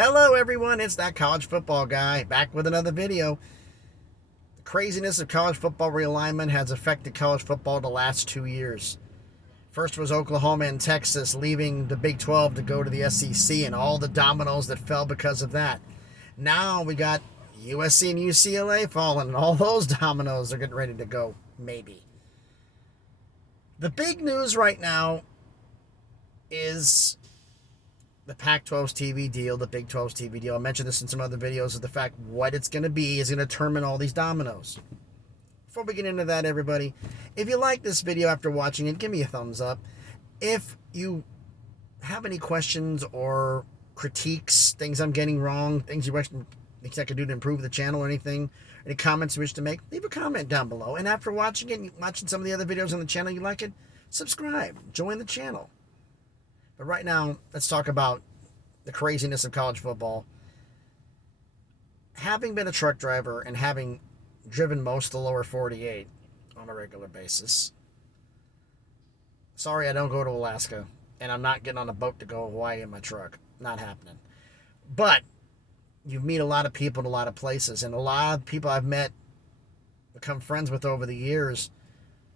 Hello everyone, it's that college football guy back with another video. The craziness of college football realignment has affected college football the last 2 years. First was Oklahoma and Texas leaving the Big 12 to go to the SEC and all the dominoes that fell because of that. Now we got USC and UCLA falling and all those dominoes are getting ready to go, maybe. The big news right now is the Pac-12's TV deal, the Big 12's TV deal. I mentioned this in some other videos of the fact what it's going to be is going to determine all these dominoes. Before we get into that, everybody, if you like this video after watching it, give me a thumbs up. If you have any questions or critiques, things I'm getting wrong, things you wish I could do to improve the channel or anything, any comments you wish to make, leave a comment down below. And after watching it, watching some of the other videos on the channel, you like it, subscribe, join the channel. But right now, let's talk about the craziness of college football. Having been a truck driver and having driven most of the lower 48 on a regular basis, sorry I don't go to Alaska, and I'm not getting on a boat to go to Hawaii in my truck. Not happening. But you meet a lot of people in a lot of places, and a lot of people I've met, become friends with over the years,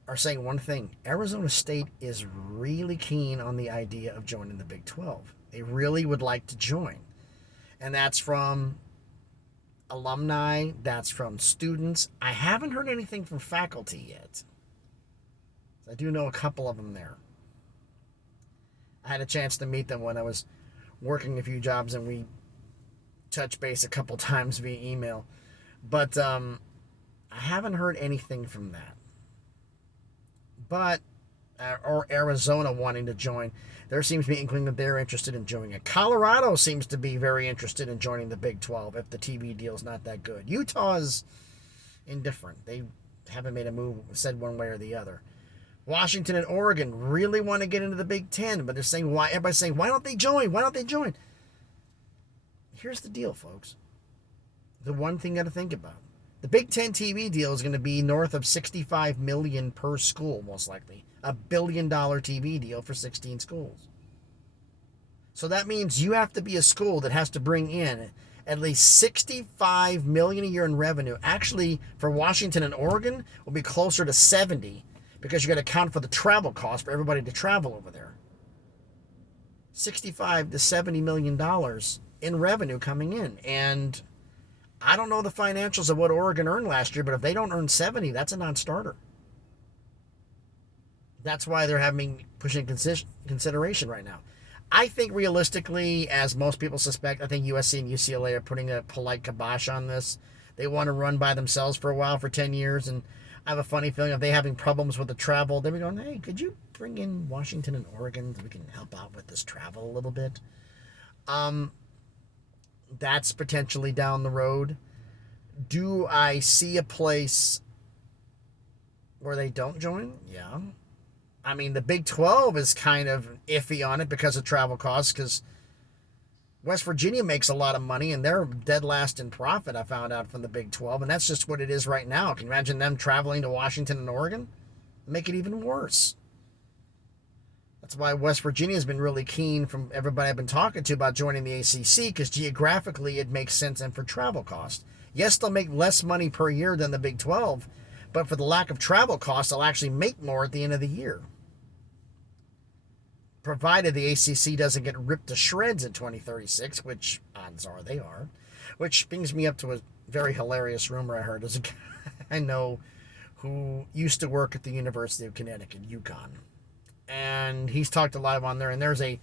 are saying one thing: Arizona State is really keen on the idea of joining the Big 12. They really would like to join. And that's from alumni, that's from students. I haven't heard anything from faculty yet. I do know a couple of them there. I had a chance to meet them when I was working a few jobs, and we touched base a couple times via email. But I haven't heard anything from that. But, or Arizona wanting to join. There seems to be inkling that they're interested in joining it. Colorado seems to be very interested in joining the Big 12 if the TV deal's not that good. Utah is indifferent. They haven't made a move, said one way or the other. Washington and Oregon really want to get into the Big 10, but they're saying why? Everybody's saying, why don't they join? Why don't they join? Here's the deal, folks. The one thing you got to think about. The Big 10 TV deal is going to be north of $65 million per school, most likely. $1 billion TV deal for 16 schools. So that means you have to be a school that has to bring in at least $65 million a year in revenue. Actually, for Washington and Oregon, will be closer to 70 because you got to account for the travel cost for everybody to travel over there. $65 to $70 million in revenue coming in, and I don't know the financials of what Oregon earned last year, but if they don't earn 70, that's a non-starter. That's why they're pushing consideration right now. I think realistically, as most people suspect, I think USC and UCLA are putting a polite kibosh on this. They want to run by themselves for a while, for 10 years, and I have a funny feeling if they're having problems with the travel, they'll be going, hey, could you bring in Washington and Oregon so we can help out with this travel a little bit? That's potentially down the road. Do I see a place where they don't join? Yeah. I mean, the Big 12 is kind of iffy on it because of travel costs, because West Virginia makes a lot of money, and they're dead last in profit, I found out, from the Big 12, and that's just what it is right now. Can you imagine them traveling to Washington and Oregon? Make it even worse. That's why West Virginia has been really keen, from everybody I've been talking to, about joining the ACC, because geographically it makes sense, and for travel costs. Yes, they'll make less money per year than the Big 12, but for the lack of travel costs, they'll actually make more at the end of the year. Provided the ACC doesn't get ripped to shreds in 2036, which odds are they are. Which brings me up to a very hilarious rumor I heard. There's a guy I know who used to work at the University of Connecticut, UConn. And he's talked a lot on there, and there's a,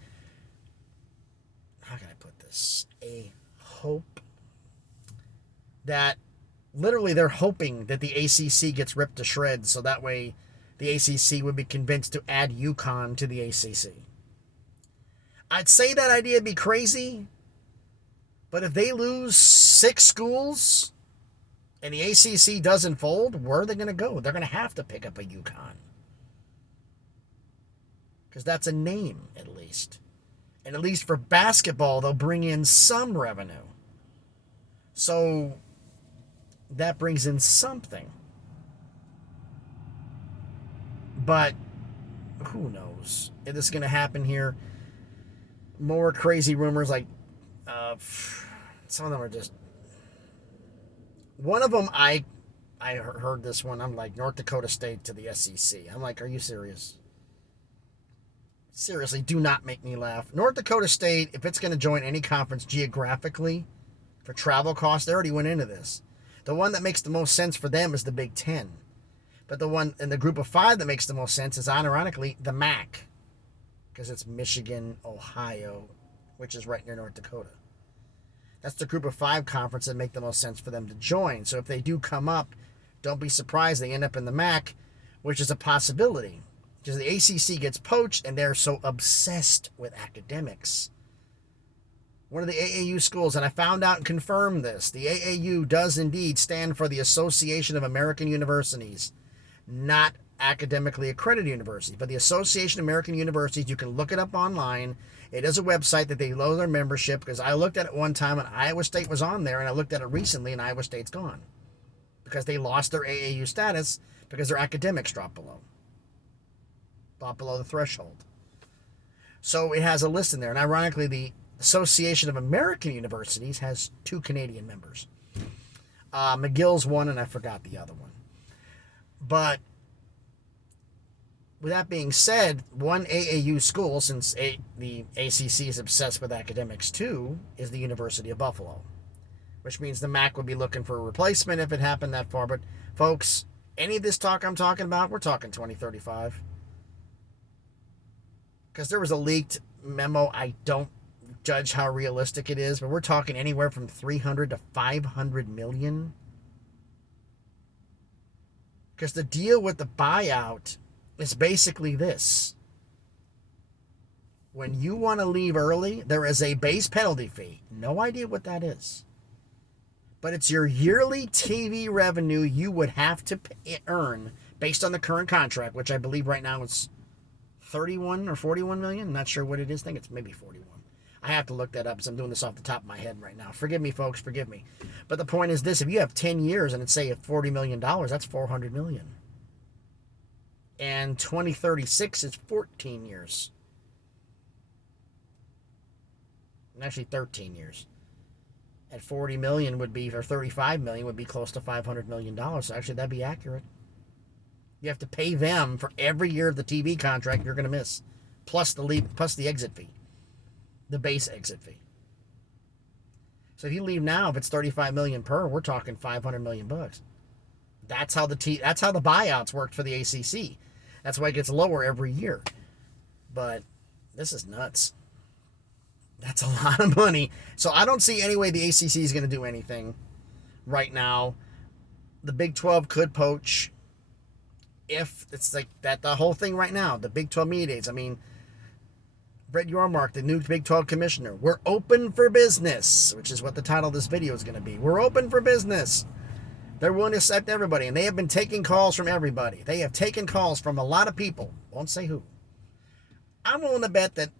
how can I put this, a hope that literally they're hoping that the ACC gets ripped to shreds, so that way the ACC would be convinced to add UConn to the ACC. I'd say that idea would be crazy, but if they lose 6 schools and the ACC doesn't fold, where are they going to go? They're going to have to pick up a UConn. Because that's a name, at least. And at least for basketball, they'll bring in some revenue. So that brings in something. But who knows if this is going to happen here. More crazy rumors like Some of them are just. One of them, I heard this one. I'm like, North Dakota State to the SEC. I'm like, are you serious? Seriously, do not make me laugh. North Dakota State, if it's going to join any conference geographically for travel costs, they already went into this. The one that makes the most sense for them is the Big Ten. But the one in the group of five that makes the most sense is, ironically, the MAC. Because it's Michigan, Ohio, which is right near North Dakota. That's the group of five conference that make the most sense for them to join. So if they do come up, don't be surprised they end up in the MAC, which is a possibility. Because the ACC gets poached and they're so obsessed with academics. One of the AAU schools, and I found out and confirmed this, the AAU does indeed stand for the Association of American Universities, not academically accredited universities, but the Association of American Universities. You can look it up online. It is a website that they load their membership, because I looked at it one time and Iowa State was on there, and I looked at it recently and Iowa State's gone because they lost their AAU status because their academics dropped below the threshold. So it has a list in there, and ironically, the Association of American Universities has 2 Canadian members. McGill's one, and I forgot the other one. But with that being said, one AAU school, since the ACC is obsessed with academics too, is the University of Buffalo, which means the MAC would be looking for a replacement if it happened that far. But folks, any of this talk I'm talking about, we're talking 2035. Because there was a leaked memo. I don't judge how realistic it is, but we're talking anywhere from 300 to 500 million. Because the deal with the buyout is basically this. When you want to leave early, there is a base penalty fee. No idea what that is. But it's your yearly TV revenue you would have to earn based on the current contract, which I believe right now is 31 or 41 million. I'm not sure what it is. I think it's maybe 41. I have to look that up because I'm doing this off the top of my head right now. Forgive me, folks. Forgive me. But the point is this. If you have 10 years and it's, say, $40 million, that's $400 million. And 2036 is 14 years. And actually 13 years. At 40 million would be, or 35 million would be close to $500 million. So actually that'd be accurate. You have to pay them for every year of the TV contract you're going to miss, plus the exit fee, the base exit fee. So if you leave now, if it's 35 million per, we're talking 500 million bucks. That's how the buyouts worked for the ACC. That's why it gets lower every year. But this is nuts. That's a lot of money. So I don't see any way the ACC is going to do anything right now. The Big 12 could poach. If it's like that, the whole thing right now, the Big 12 media days. I mean, Brett Yormark, the new Big 12 commissioner, we're open for business, which is what the title of this video is going to be. We're open for business. They're willing to accept everybody, and they have been taking calls from everybody. They have taken calls from a lot of people. Won't say who. I'm willing to bet that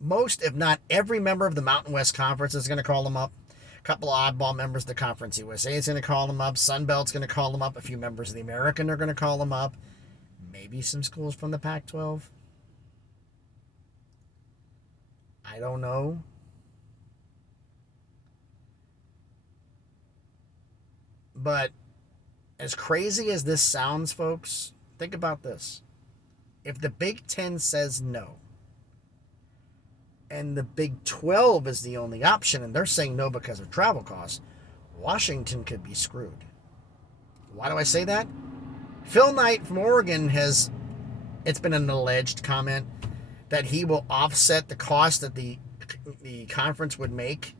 most, if not every member of the Mountain West Conference is going to call them up. A couple of oddball members of the Conference USA is going to call them up. Sunbelt's going to call them up. A few members of the American are going to call them up. Maybe some schools from the Pac-12. I don't know. But as crazy as this sounds, folks, think about this. If the Big Ten says no, and the Big 12 is the only option, and they're saying no because of travel costs, Washington could be screwed. Why do I say that? Phil Knight from Oregon it's been an alleged comment, that he will offset the cost that the conference would make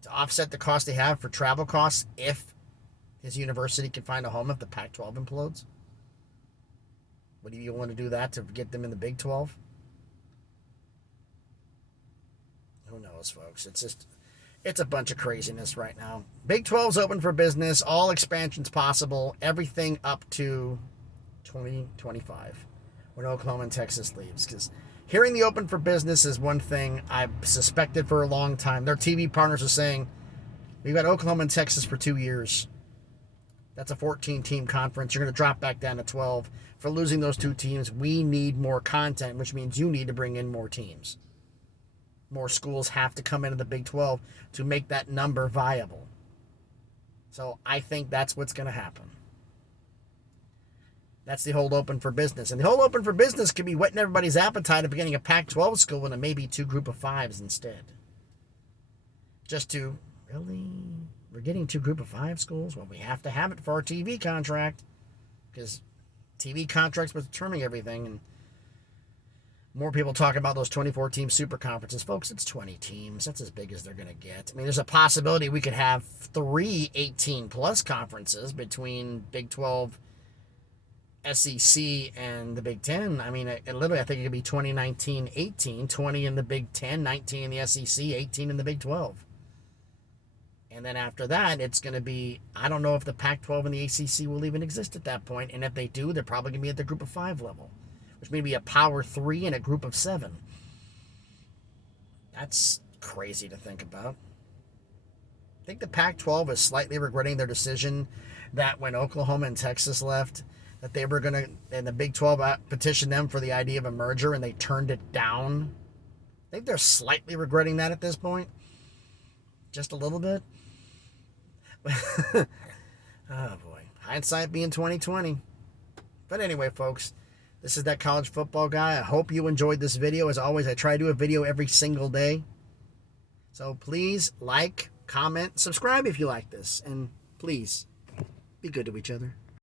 to offset the cost they have for travel costs if his university can find a home if the Pac-12 implodes. Would you want to do that to get them in the Big 12? Who knows, folks? It's a bunch of craziness right now. Big 12's open for business. All expansions possible. Everything up to 2025 when Oklahoma and Texas leaves. Because hearing the open for business is one thing I've suspected for a long time. Their TV partners are saying, we've got Oklahoma and Texas for 2 years. That's a 14-team conference. You're going to drop back down to 12. For losing those 2 teams, we need more content, which means you need to bring in more teams. more schools have to come into the Big 12 to make that number viable. So I think that's what's going to happen. That's the hold open for business. And the hold open for business could be whetting everybody's appetite of getting a Pac-12 school and maybe 2 group of 5s instead. Just to, really? We're getting 2 group of 5 schools? Well, we have to have it for our TV contract. Because TV contracts was determining everything. And more people talk about those 24-team super conferences. Folks, it's 20 teams. That's as big as they're going to get. I mean, there's a possibility we could have 3 18-plus conferences between Big 12, SEC, and the Big 10. I mean, literally, I think it could be 2019, 18, 20 in the Big 10, 19 in the SEC, 18 in the Big 12. And then after that, it's going to be, I don't know if the Pac-12 and the ACC will even exist at that point. And if they do, they're probably going to be at the group of 5 level, which may be a power 3 and a group of 7. That's crazy to think about. I think the Pac-12 is slightly regretting their decision that when Oklahoma and Texas left, that they were going to, and the Big 12 petitioned them for the idea of a merger, and they turned it down. I think they're slightly regretting that at this point. Just a little bit. Oh, boy. Hindsight being 2020. But anyway, folks, this is that college football guy. I hope you enjoyed this video. As always, I try to do a video every single day. So please like, comment, subscribe if you like this. And please, be good to each other.